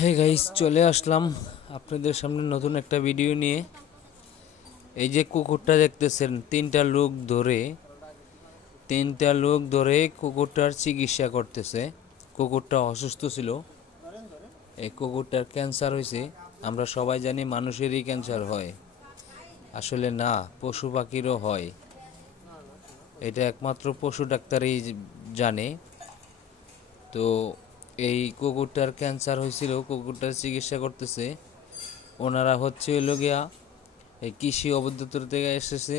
Hey guys, চলে আসলাম আপনাদের সামনে নতুন একটা ভিডিও নিয়ে। এই যে কুকুরটা দেখতেছেন, তিনটা লোক ধরে কুকুরটার চিকিৎসা করতেছে। কুকুরটা অসুস্থ ছিল, এই কুকুরটার ক্যান্সার হয়েছে। আমরা সবাই জানি মানুষেরই ক্যান্সার হয়, আসলে না, পশু পাখিরও হয়। এটা একমাত্র পশু ডাক্তারই জানে। তো এই কুকুরটার ক্যান্সার হয়েছিল, কুকুরটার চিকিৎসা করতেছে। ওনারা হচ্ছে হলো গিয়া এই কৃষি অধিদপ্তর থেকে এসেছে,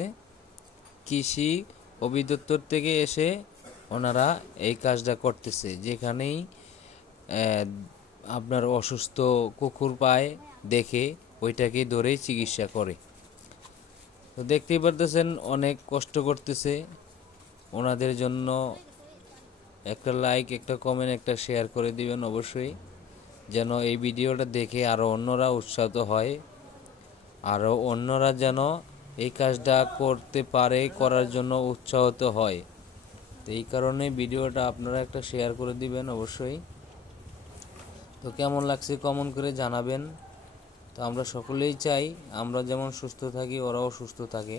কৃষি অধিদপ্তর থেকে এসে ওনারা এই কাজটা করতেছে। যেখানেই আপনার অসুস্থ কুকুর পায় দেখে ওইটাকে ধরেই চিকিৎসা করে। তো দেখতেই পারতেছেন অনেক কষ্ট করতেছে। ওনাদের জন্য একটা লাইক, একটা কমেন্ট, একটা শেয়ার করে দিবেন অবশ্যই, যেন এই ভিডিওটা দেখে আরও অন্যরা উৎসাহিত হয়, আরও অন্যরা যেন এই কাজটা করতে পারে, করার জন্য উৎসাহিত হয়। তো এই কারণে ভিডিওটা আপনারা একটা শেয়ার করে দিবেন অবশ্যই। তো কেমন লাগছে কমেন্ট করে জানাবেন। তো আমরা সকলেই চাই আমরা যেমন সুস্থ থাকি ওরাও সুস্থ থাকে।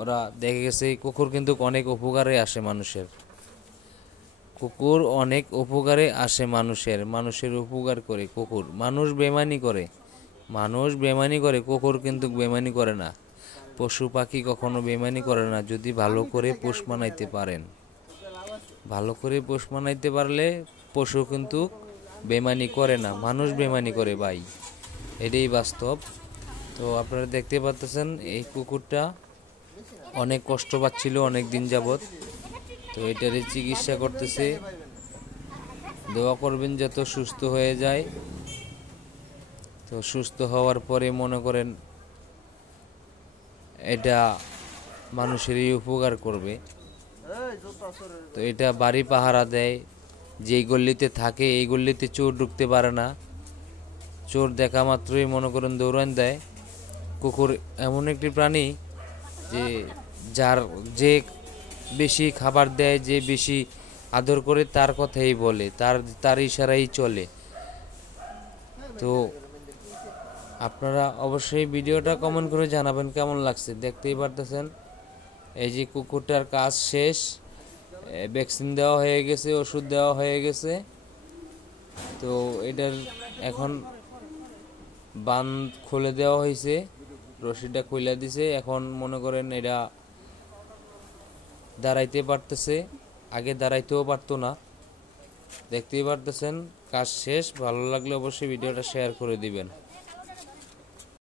ওরা দেখে গেছে কুকুর কিন্তু অনেক উপকারে আসে মানুষের, কুকুর অনেক উপকারে আসে মানুষের উপকার করে কুকুর। মানুষ বেমানি করে, কুকুর কিন্তু বেমানি করে না। পশু পাখি কখনো বেমানি করে না যদি ভালো করে পোষ মানাইতে পারেন। ভালো করে পোষ মানাইতে পারলে পশু কিন্তু বেমানি করে না, মানুষ বেমানি করে ভাই, এটাই বাস্তব। তো আপনারা দেখতে পাচ্ছেন এই কুকুরটা অনেক কষ্ট পাচ্ছিল অনেক দিন যাবত। তো এটারই চিকিৎসা করতেছে। দোয়া করবেন যত সুস্থ হয়ে যায়। তো সুস্থ হওয়ার পরে মনে করেন এটা মানুষেরই উপকার করবে। তো এটা বাড়ি পাহারা দেয়, যেই গল্লিতে থাকে এই গল্লিতে চোর ঢুকতে পারে না। চোর দেখা মাত্রই মনে করেন দৌড়ান দেয়। কুকুর এমন একটি প্রাণী যে যে বেশি খাবার দেয়, যে বেশি আদর করে তার কথাই বলে, তার ইশারাই চলে। তো আপনারা অবশ্যই ভিডিওটা কমেন্ট করে জানাবেন কেমন লাগছে। দেখতেই পারতেছেন এই যে কুকুরটার কাজ শেষ, ভ্যাকসিন দেওয়া হয়ে গেছে, ওষুধ দেওয়া হয়ে গেছে। তো এটার এখন বাঁধ খুলে দেওয়া হয়েছে, রশিটা খুলে দিছে। এখন মনে করেন এটা দাঁড়াইতে পারতেছে, আগে দাঁড়াইতেও পারতো না। দেখতেই পারতেছেন কাজ শেষ। ভালো লাগলে অবশ্যই ভিডিওটা শেয়ার করে দিবেন।